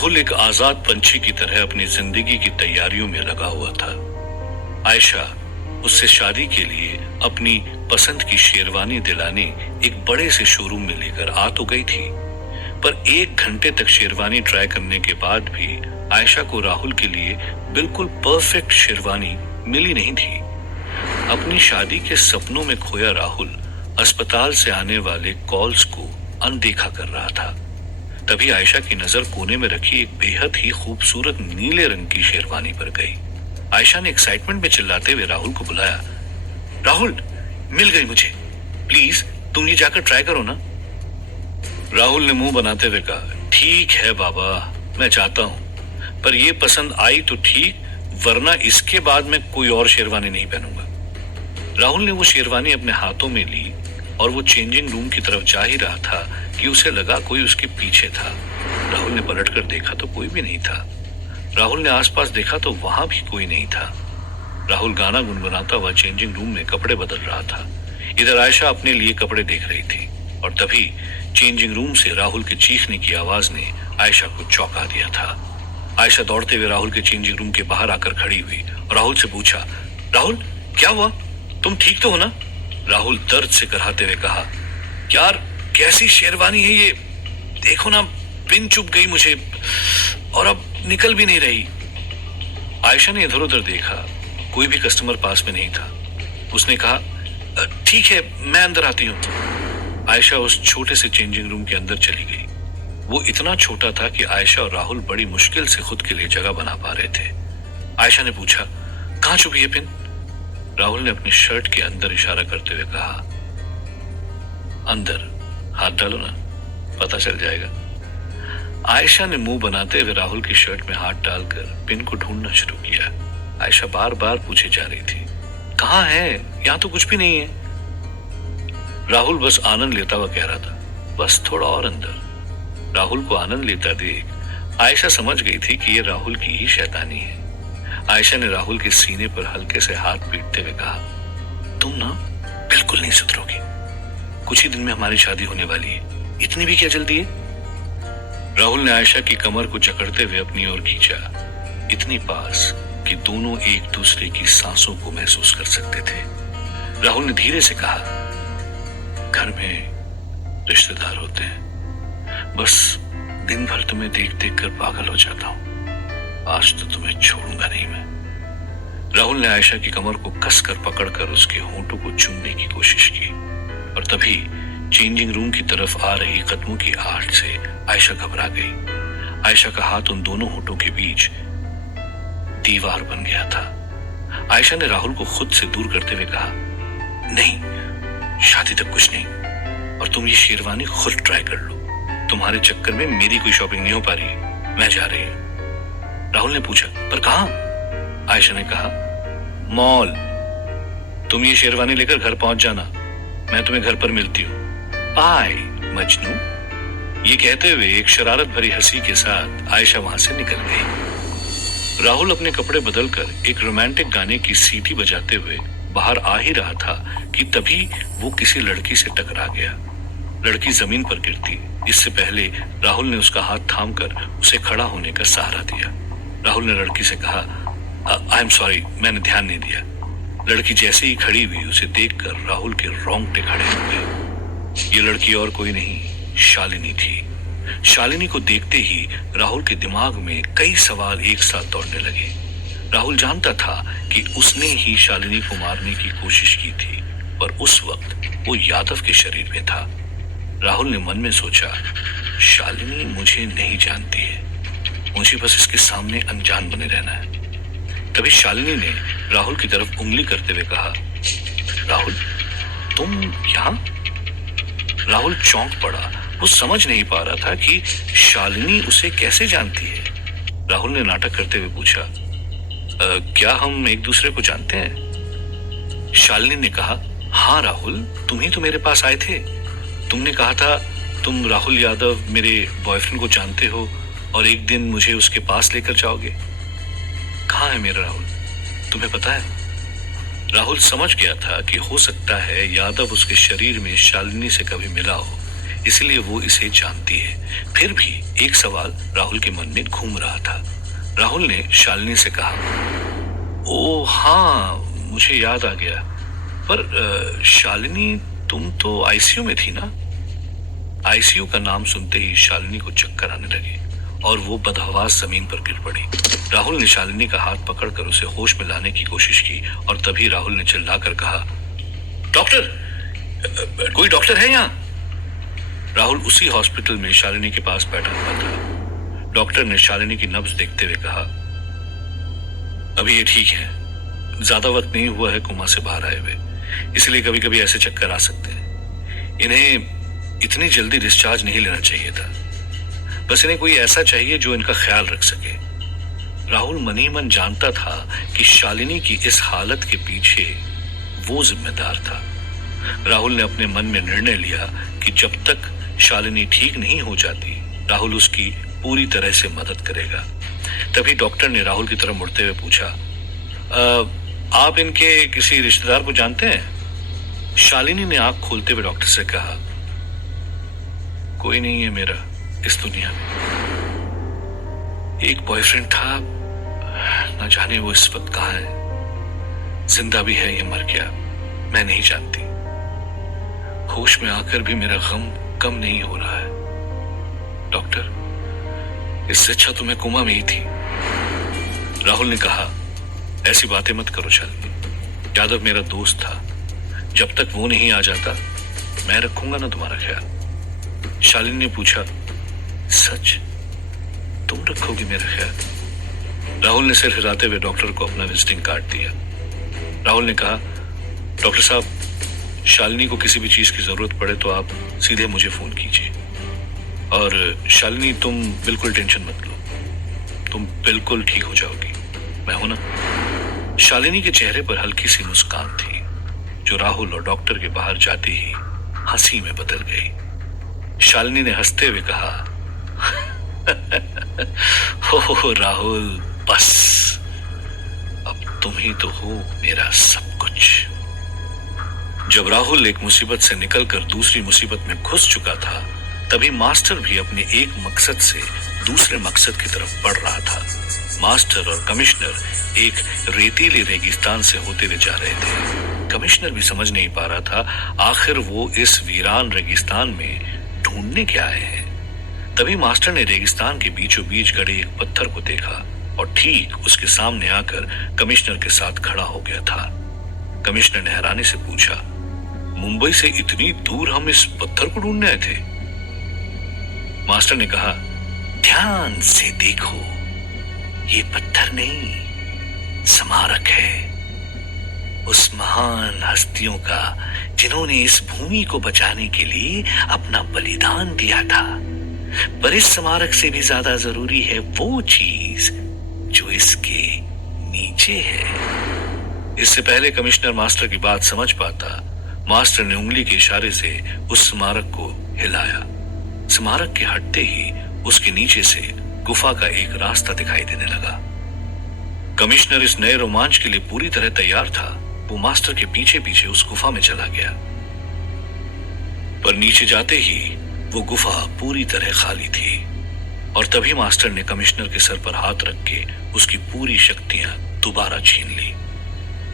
राहुल एक आजाद पंछी की तरह अपनी जिंदगी की तैयारियों में लगा हुआ था। आयशा उससे शादी के लिए अपनी पसंद की शेरवानी दिलाने एक बड़े से शोरूम में लेकर आ तो गई थी, पर 1 घंटे तक शेरवानी ट्राई करने के बाद भी आयशा को राहुल के लिए बिल्कुल परफेक्ट शेरवानी मिली नहीं थी। अपनी शादी के सपनों में खोया राहुल अस्पताल से आने वाले कॉल्स को अनदेखा कर रहा था। तभी आयशा की नजर कोने में रखी एक बेहद ही खूबसूरत नीले रंग की शेरवानी पर गई। आयशा ने एक्साइटमेंट में चिल्लाते हुए राहुल को बुलाया। राहुल, मिल गई मुझे, प्लीज तुम ये जाकर ट्राई करो ना। राहुल ने मुंह बनाते हुए कहा, ठीक है बाबा, मैं चाहता हूं, पर ये पसंद आई तो ठीक, वरना इसके बाद मैं कोई और शेरवानी नहीं पहनूंगा। राहुल ने वो शेरवानी अपने हाथों में ली और वो चेंजिंग रूम की तरफ जा ही रहा था कि उसे लगा कोई उसके पीछे था। राहुल ने पलटकर देखा तो कोई भी नहीं था। राहुल ने आसपास देखा तो वहां भी कोई नहीं था। राहुल गाना गुनगुनाता हुआ चेंजिंग रूम में कपड़े बदल रहा था। इधर आयशा अपने लिए कपड़े देख रही थी और तभी चेंजिंग रूम से राहुल के चीखने की आवाज ने आयशा को चौंका दिया था। आयशा दौड़ते हुए राहुल के चेंजिंग रूम के बाहर आकर खड़ी हुई और राहुल से पूछा, राहुल क्या हुआ, तुम ठीक तो हो ना? राहुल दर्द से कराहते हुए कहा, यार कैसी शेरवानी है ये, देखो ना, पिन चुभ गई मुझे और अब निकल भी नहीं रही। आयशा ने इधर उधर देखा, कोई भी कस्टमर पास में नहीं था। उसने कहा, ठीक है मैं अंदर आती हूँ। आयशा उस छोटे से चेंजिंग रूम के अंदर चली गई। वो इतना छोटा था कि आयशा और राहुल बड़ी मुश्किल से खुद के लिए जगह बना पा रहे थे। आयशा ने पूछा, कहाँ चुभी है पिन? राहुल ने अपनी शर्ट के अंदर इशारा करते हुए कहा, अंदर हाथ डालो ना, पता चल जाएगा। आयशा ने मुंह बनाते हुए राहुल की शर्ट में हाथ डालकर पिन को ढूंढना शुरू किया। आयशा बार बार पूछे जा रही थी, कहाँ है, यहाँ तो कुछ भी नहीं है। राहुल बस आनंद लेता हुआ कह रहा था, बस थोड़ा और अंदर। राहुल को आनंद लेता देख आयशा समझ गई थी कि ये राहुल की ही शैतानी है। आयशा ने राहुल के सीने पर हल्के से हाथ पीटते हुए कहा, तुम ना बिल्कुल नहीं सुधरोगे, कुछ ही दिन में हमारी शादी होने वाली है, इतनी भी क्या जल्दी है? राहुल ने आयशा की कमर को जकड़ते हुए अपनी ओर खींचा, इतनी पास कि दोनों एक दूसरे की सांसों को महसूस कर सकते थे। राहुल ने धीरे से कहा, घर में रिश्तेदार होते हैं, बस दिन भर तुम्हें देख देख कर पागल हो जाता हूं, आज तो तुम्हें छोड़ूंगा नहीं मैं। राहुल ने आयशा की कमर को कसकर पकड़कर उसके होंठों को चूमने की कोशिश की और तभी चेंजिंग रूम की तरफ आ रही कदमों की आहट से आयशा घबरा गई। आयशा का हाथ उन दोनों होठों के बीच दीवार बन गया था। आयशा ने राहुल को खुद से दूर करते हुए कहा, नहीं, शादी तक कुछ नहीं, और तुम ये शेरवानी खुद ट्राई कर लो, तुम्हारे चक्कर में मेरी कोई शॉपिंग नहीं हो पा रही, मैं जा रही हूं। राहुल ने पूछा, पर कहां? आयशा ने कहा, मॉल, तुम ये शेरवानी लेकर घर पहुंच जाना, मैं तुम्हें घर पर मिलती हूँ, बाय मजनू। ये कहते हुए एक शरारत भरी हंसी के साथ आयशा वहां से निकल गई। राहुल अपने कपड़े बदलकर एक रोमांटिक गाने की सीटी बजाते हुए बाहर आ ही रहा था कि तभी वो किसी लड़की से टकरा गया। लड़की जमीन पर गिरती इससे पहले राहुल ने उसका हाथ थामकर उसे खड़ा होने का सहारा दिया। राहुल ने लड़की से कहा, आई एम सॉरी, मैंने ध्यान नहीं दिया। लड़की जैसे ही खड़ी हुई उसे देखकर राहुल के रोंगटे खड़े हो गए। ये लड़की और कोई नहीं, शालिनी थी। शालिनी को देखते ही राहुल के दिमाग में कई सवाल एक साथ दौड़ने लगे। राहुल जानता था कि उसने ही शालिनी को मारने की कोशिश की थी, पर उस वक्त वो यादव के शरीर में था। राहुल ने मन में सोचा, शालिनी मुझे नहीं जानती है, मुझे बस इसके सामने अनजान बने रहना है। तभी शालिनी ने राहुल की तरफ उंगली करते हुए कहा, राहुल तुम यहाँ? राहुल चौंक पड़ा। वो समझ नहीं पा रहा था कि शालिनी उसे कैसे जानती है। राहुल ने नाटक करते हुए पूछा, क्या हम एक दूसरे को जानते हैं? शालिनी ने कहा, हाँ राहुल, तुम ही तो मेरे पास आए थे। तुमने कहा था तुम राहुल यादव मेरे बॉयफ्रेंड को जानते हो और एक दिन मुझे उसके पास लेकर जाओगे। कहाँ है मेरा राहुल, तुम्हें पता है? राहुल समझ गया था कि हो सकता है यादव उसके शरीर में शालिनी से कभी मिला हो, इसलिए वो इसे जानती है। फिर भी एक सवाल राहुल के मन में घूम रहा था। राहुल ने शालिनी से कहा, ओ हाँ, मुझे याद आ गया। पर शालिनी, तुम तो आईसीयू में थी ना? आईसीयू का नाम सुनते ही शालिनी को चक्कर आने लगे और वो बदहवास जमीन पर गिर पड़ी। राहुल ने शालिनी का हाथ पकड़कर उसे होश में लाने की कोशिश की और तभी राहुल ने चिल्लाकर कहा, डॉक्टर, कोई डॉक्टर है यहाँ? राहुल उसी हॉस्पिटल में शालिनी के पास बैठा हुआ था। डॉक्टर ने शालिनी की नब्ज देखते हुए कहा, अभी ये ठीक है, ज्यादा वक्त नहीं हुआ है कोमा से बाहर आए हुए, इसलिए कभी कभी ऐसे चक्कर आ सकते हैं। इन्हें इतनी जल्दी डिस्चार्ज नहीं लेना चाहिए था। बस इन्हें कोई ऐसा चाहिए जो इनका ख्याल रख सके। राहुल मन ही मन जानता था कि शालिनी की इस हालत के पीछे वो जिम्मेदार था। राहुल ने अपने मन में निर्णय लिया कि जब तक शालिनी ठीक नहीं हो जाती, राहुल उसकी पूरी तरह से मदद करेगा। तभी डॉक्टर ने राहुल की तरफ मुड़ते हुए पूछा, आप इनके किसी रिश्तेदार को जानते हैं? शालिनी ने आंख खोलते हुए डॉक्टर से कहा, कोई नहीं है मेरा इस दुनिया में। एक बॉयफ्रेंड था, ना जाने वो इस वक्त कहाँ है, जिंदा भी है या मर गया, मैं नहीं जानती। होश में आकर भी मेरा गम कम नहीं हो रहा है। डॉक्टर, इससे अच्छा तो मैं कोमा में ही थी। राहुल ने कहा, ऐसी बातें मत करो शालिनी, यादव मेरा दोस्त था, जब तक वो नहीं आ जाता मैं रखूंगा ना तुम्हारा ख्याल। शालिनी ने पूछा, सच? तुम रखोगी मेरा ख्याल? राहुल ने सिर हिलाते हुए डॉक्टर को अपना विजिटिंग कार्ड दिया। राहुल ने कहा, डॉक्टर साहब, शालिनी को किसी भी चीज की जरूरत पड़े तो आप सीधे मुझे फोन कीजिए। और शालिनी, तुम बिल्कुल टेंशन मत लो, तुम बिल्कुल ठीक हो जाओगी, मैं हूं ना। शालिनी के चेहरे पर हल्की सी मुस्कान थी, जो राहुल और डॉक्टर के बाहर जाते ही हंसी में बदल गई। शालिनी ने हंसते हुए कहा, हो राहुल, बस अब तुम ही तो हो मेरा सब कुछ। जब राहुल एक मुसीबत से निकलकर दूसरी मुसीबत में घुस चुका था, तभी मास्टर भी अपने एक मकसद से दूसरे मकसद की तरफ बढ़ रहा था। मास्टर और कमिश्नर एक रेतीले रेगिस्तान से होते हुए जा रहे थे। कमिश्नर भी समझ नहीं पा रहा था आखिर वो इस वीरान रेगिस्तान में ढूंढने क्या आए हैं। तभी मास्टर ने रेगिस्तान के बीचों बीच गड़े एक पत्थर को देखा और ठीक उसके सामने आकर कमिश्नर के साथ खड़ा हो गया था। कमिश्नर ने हैरानी से पूछा, मुंबई से इतनी दूर हम इस पत्थर को ढूंढने आए थे? मास्टर ने कहा, ध्यान से देखो, ये पत्थर नहीं, स्मारक है उस महान हस्तियों का जिन्होंने इस भूमि को बचाने के लिए अपना बलिदान दिया था। पर इस स्मारक से भी ज्यादा जरूरी है वो चीज जो इसके नीचे है। इससे पहले कमिश्नर मास्टर की बात समझ पाता, मास्टर ने उंगली के इशारे से उस स्मारक को हिलाया। स्मारक के हटते ही उसके नीचे से गुफा का एक रास्ता दिखाई देने लगा। कमिश्नर इस नए रोमांच के लिए पूरी तरह तैयार था। वो मास्टर के पीछे पीछे उस गुफा में चला गया, पर नीचे जाते ही वो गुफा पूरी तरह खाली थी और तभी मास्टर ने कमिश्नर के सर पर हाथ रख के उसकी पूरी शक्तियां दोबारा छीन ली।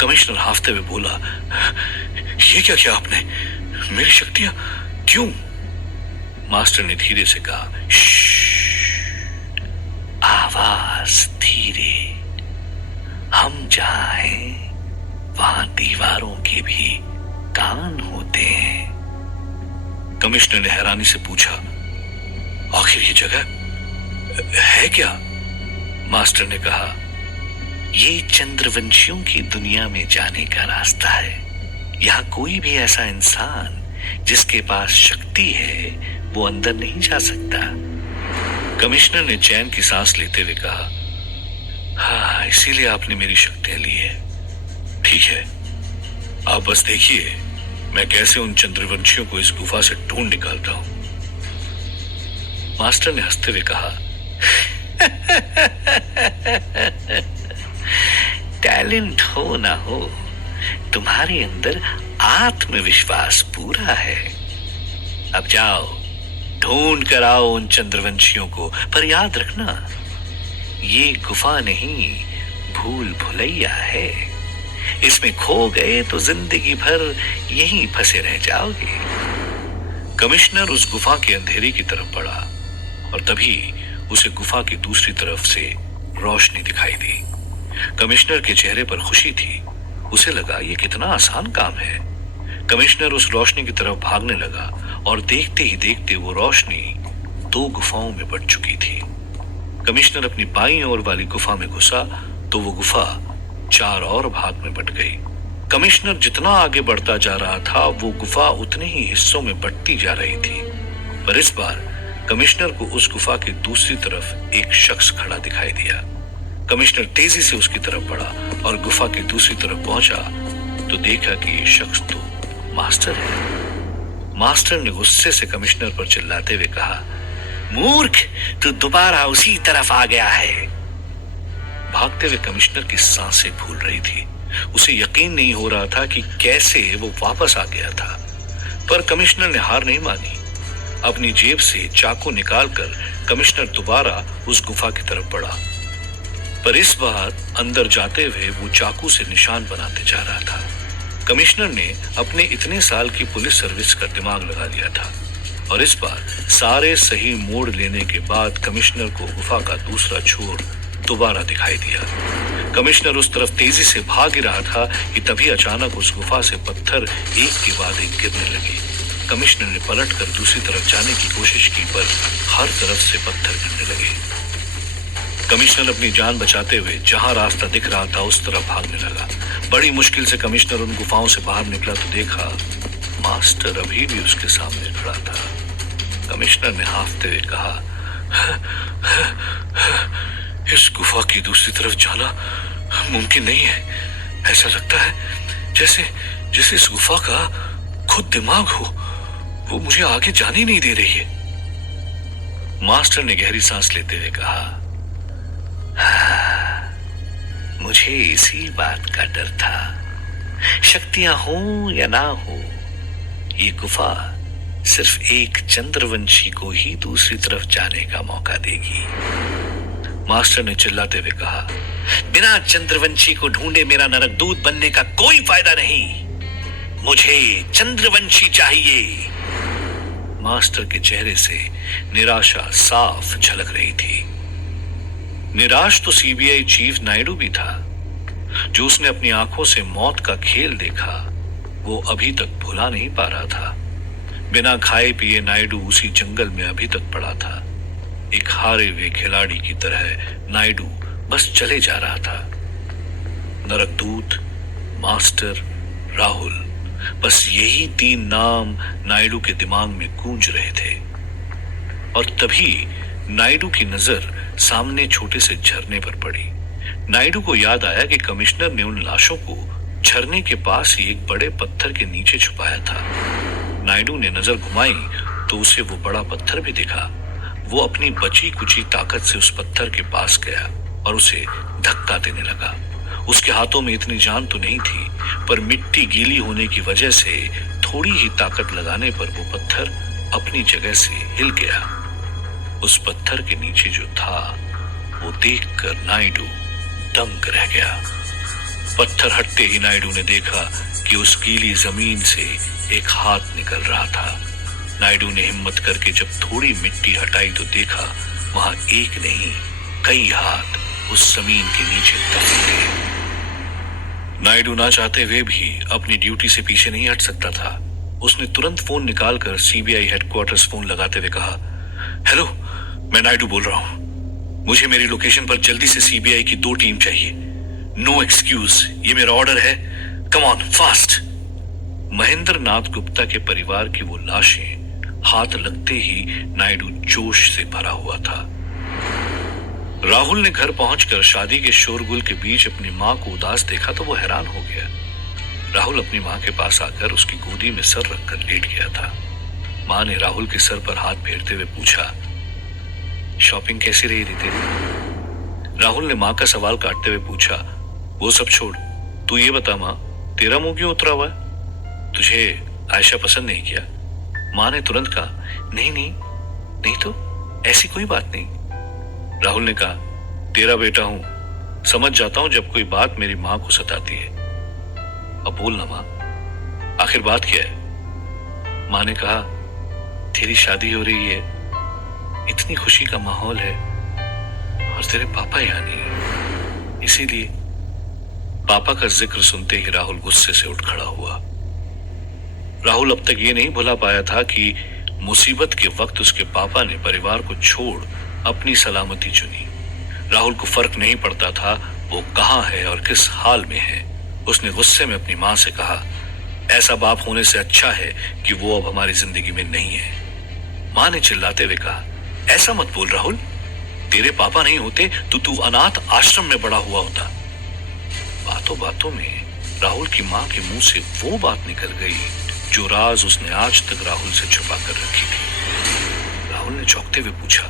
कमिश्नर हाफते हुए बोला, ये क्या किया आपने? मेरी शक्तियां क्यों? मास्टर ने धीरे से कहा, आवाज धीरे, हम जहां हैं वहां दीवारों के भी कान होते हैं। कमिश्नर ने हैरानी से पूछा, आखिर ये जगह है क्या? मास्टर ने कहा, ये चंद्रवंशियों की दुनिया में जाने का रास्ता है। यहाँ कोई भी ऐसा इंसान जिसके पास शक्ति है वो अंदर नहीं जा सकता। कमिश्नर ने चैन की सांस लेते हुए कहा, हाँ, इसीलिए आपने मेरी शक्तियां ली है। ठीक है, आप बस देखिए मैं कैसे उन चंद्रवंशियों को इस गुफा से ढूंढ निकालता हूं। मास्टर ने हंसते हुए कहा, टैलेंट हो ना हो, तुम्हारे अंदर आत्मविश्वास पूरा है। अब जाओ, ढूंढ कर आओ उन चंद्रवंशियों को, पर याद रखना ये गुफा नहीं, भूल भुलैया है। इसमें खो गए तो जिंदगी भर यहीं फंसे रह जाओगे। कमिश्नर उस गुफा के अंधेरे की तरफ बढ़ा और तभी उसे गुफा की दूसरी तरफ से रोशनी दिखाई दी। कमिश्नर के चेहरे पर खुशी थी। उसे लगा ये कितना आसान काम है। कमिश्नर उस रोशनी की तरफ भागने लगा और देखते ही देखते वो रोशनी 2 गुफाओं में बंट चुकी थी। कमिश्नर अपनी बाईं ओर वाली गुफा में घुसा तो वो गुफा 4 और भाग में बंट गई। कमिश्नर जितना आगे बढ़ता जा रहा था वो गुफा उतने ही हिस्सों में बंटती जा रही थी। पर इस बार कमिश्नर को उस गुफा की दूसरी तरफ एक शख्स खड़ा दिखाई दिया। कमिश्नर तेजी से उसकी तरफ बढ़ा और गुफा की दूसरी तरफ पहुंचा तो देखा कि ये शख्स तो मास्टर है। मास्टर ने गुस्से से कमिश्नर पर चिल्लाते हुए कहा, मूर्ख, तू दोबारा उसी तरफ आ गया है। भागते हुए कमिश्नर की सांसें फूल रही थी। उसे यकीन नहीं हो रहा था कि कैसे वो वापस आ गया था। पर कमिश्नर ने हार नहीं मानी। अपनी जेब से चाकू निकालकर कमिश्नर दोबारा उस गुफा की तरफ बढ़ा, पर इस बार अंदर जाते हुए वो चाकू से निशान बनाते जा रहा था। कमिश्नर ने अपने इतने साल की पुलिस सर्विस का दिमाग लगा लिया था और इस बार सारे सही मोड़ लेने के बाद कमिश्नर को गुफा का दूसरा छोर दोबारा दिखाई दिया। कमिश्नर उस तरफ तेजी से भाग ही रहा था कि तभी अचानक उस गुफा से पत्थर एक के बाद एक गिरने लगे। कमिश्नर ने पलटकर दूसरी तरफ जाने की कोशिश की पर हर तरफ से पत्थर गिरने लगे। कमिश्नर अपनी जान बचाते हुए जहां रास्ता दिख रहा था उस तरफ भागने लगा। बड़ी मुश्किल से कमिश्नर उन गुफाओं से बाहर निकला तो देखा मास्टर अभी भी उसके सामने खड़ा था। कमिश्नर ने हांफते हुए कहा, इस गुफा की दूसरी तरफ जाना मुमकिन नहीं है। ऐसा लगता है जैसे जैसे इस गुफा का खुद दिमाग हो, वो मुझे आगे जाने नहीं दे रही है। मास्टर ने गहरी सांस लेते हुए कहा, मुझे इसी बात का डर था। शक्तियां हो या ना हो, ये गुफा सिर्फ एक चंद्रवंशी को ही दूसरी तरफ जाने का मौका देगी। मास्टर ने चिल्लाते हुए कहा, बिना चंद्रवंशी को ढूंढे मेरा नरकदूत बनने का कोई फायदा नहीं। मुझे चंद्रवंशी चाहिए। मास्टर के चेहरे से निराशा साफ झलक रही थी। निराश तो सीबीआई चीफ नायडू भी था। जो उसने अपनी आंखों से मौत का खेल देखा वो अभी तक भुला नहीं पा रहा था। बिना खाए पिए नायडू उसी जंगल में अभी तक पड़ा था। एक हारे हुए खिलाड़ी की तरह नायडू बस चले जा रहा था। नरकदूत, मास्टर, राहुल, बस यही 3 नाम नायडू के दिमाग में गूंज रहे थे। और तभी नायडू की नजर सामने छोटे से झरने पर पड़ी। नायडू को याद आया कि कमिश्नर ने उन लाशों को झरने के पास ही एक बड़े पत्थर के नीचे छुपाया था। नायडू ने नजर घुमाई तो उसे वो बड़ा पत्थर भी दिखा। वो अपनी बची कुची ताकत से उस पत्थर के पास गया और उसे धक्का देने लगा। उसके हाथों में इतनी जान तो नहीं थी, पर मिट्टी गीली होने की वजह से थोड़ी ही ताकत लगाने पर वो पत्थर अपनी जगह से हिल गया। उस पत्थर के नीचे जो था वो देखकर नायडू दंग रह गया। पत्थर हटते ही नायडू ने देखा कि उस गीली जमीन से एक हाथ निकल रहा था। नायडू ने हिम्मत करके जब थोड़ी मिट्टी हटाई तो देखा वहां एक नहीं कई हाथ उस जमीन के नीचे दफन थे। नायडू ना चाहते हुए भी अपनी ड्यूटी से पीछे नहीं हट सकता था। उसने तुरंत फोन निकालकर सीबीआई हेडक्वार्टर्स फोन लगाते हुए कहा, हेलो, मैं नायडू बोल रहा हूं। मुझे मेरी लोकेशन पर जल्दी से सीबीआई की 2 टीम चाहिए। नो एक्सक्यूज, ये मेरा ऑर्डर है। Come on fast. Mahendra Nath Gupta के परिवार की वो लाशें हाथ लगते ही नायडू जोश से भरा हुआ था। राहुल ने घर पहुंचकर शादी के शोरगुल के बीच अपनी मां को उदास देखा तो वो हैरान हो गया। राहुल अपनी मां के पास आकर उसकी गोदी में सर रखकर लेट गया था। मां ने राहुल के सर पर हाथ फेरते हुए पूछा, शॉपिंग कैसी रही तेरी? राहुल ने मां का सवाल काटते हुए पूछा, वो सब छोड़, तू ये बता मां, तेरा मुंह क्यों उतरा हुआ है? तुझे आयशा पसंद नहीं किया? मां ने तुरंत कहा, नहीं नहीं, नहीं तो ऐसी कोई बात नहीं। राहुल ने कहा, तेरा बेटा हूं, समझ जाता हूं जब कोई बात मेरी मां को सताती है। अब बोल ना मां, आखिर बात क्या है? मां ने कहा, तेरी शादी हो रही है, इतनी खुशी का माहौल है और तेरे पापा यहाँ नहीं है, इसीलिए। पापा का जिक्र सुनते ही राहुल गुस्से से उठ खड़ा हुआ। राहुल अब तक ये नहीं भुला पाया था कि मुसीबत के वक्त उसके पापा ने परिवार को छोड़ अपनी सलामती चुनी। राहुल को फर्क नहीं पड़ता था वो कहां है और किस हाल में है। उसने गुस्से में अपनी मां से कहा, ऐसा बाप होने से अच्छा है कि वो अब हमारी जिंदगी में नहीं है। मां ने चिल्लाते हुए कहा, ऐसा मत बोल राहुल, तेरे पापा नहीं होते तो तू अनाथ आश्रम में बड़ा हुआ होता। बातों बातों में राहुल की मां के मुंह से वो बात निकल गई जो राज उसने आज तक राहुल से छुपा कर रखी थी। राहुल ने चौंकते हुए पूछा,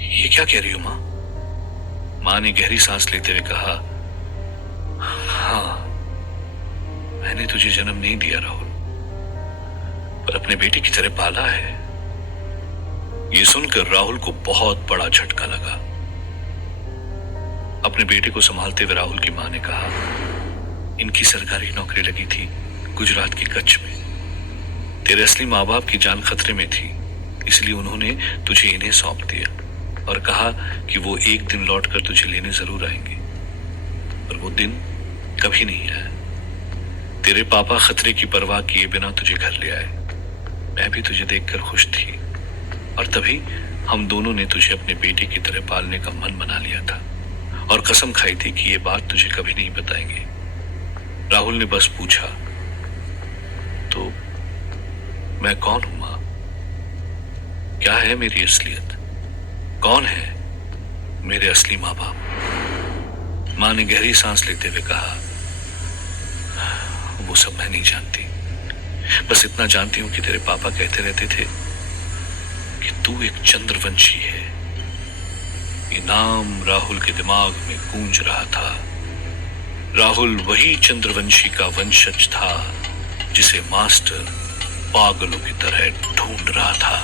ये क्या कह रही हो मां? मां ने गहरी सांस लेते हुए कहा, हाँ, मैंने तुझे जन्म नहीं दिया राहुल, पर अपने बेटे की तरह पाला है। ये सुनकर राहुल को बहुत बड़ा झटका लगा। अपने बेटे को संभालते हुए राहुल की मां ने कहा, इनकी सरकारी नौकरी लगी थी गुजरात के कच्छ में। तेरे असली माँ बाप की जान खतरे में थी, इसलिए उन्होंने तुझे इन्हें सौंप दिया और कहा कि वो एक दिन लौटकर तुझे लेने जरूर आएंगे। पर वो दिन कभी नहीं आया। तेरे पापा खतरे की परवाह किए बिना तुझे घर ले आए। मैं भी तुझे देखकर खुश थी और तभी हम दोनों ने तुझे अपने बेटे की तरह पालने का मन बना लिया था और कसम खाई थी कि ये बात तुझे कभी नहीं बताएंगे। राहुल ने बस पूछा, तो मैं कौन हूं मां? क्या है मेरी असलियत? कौन है मेरे असली मां बाप? मां ने गहरी सांस लेते हुए कहा, वो सब मैं नहीं जानती, बस इतना जानती हूं कि तेरे पापा कहते रहते थे कि तू एक चंद्रवंशी है। ये नाम राहुल के दिमाग में गूंज रहा था। राहुल वही चंद्रवंशी का वंशज था जिसे मास्टर पागलों की तरह ढूंढ रहा था।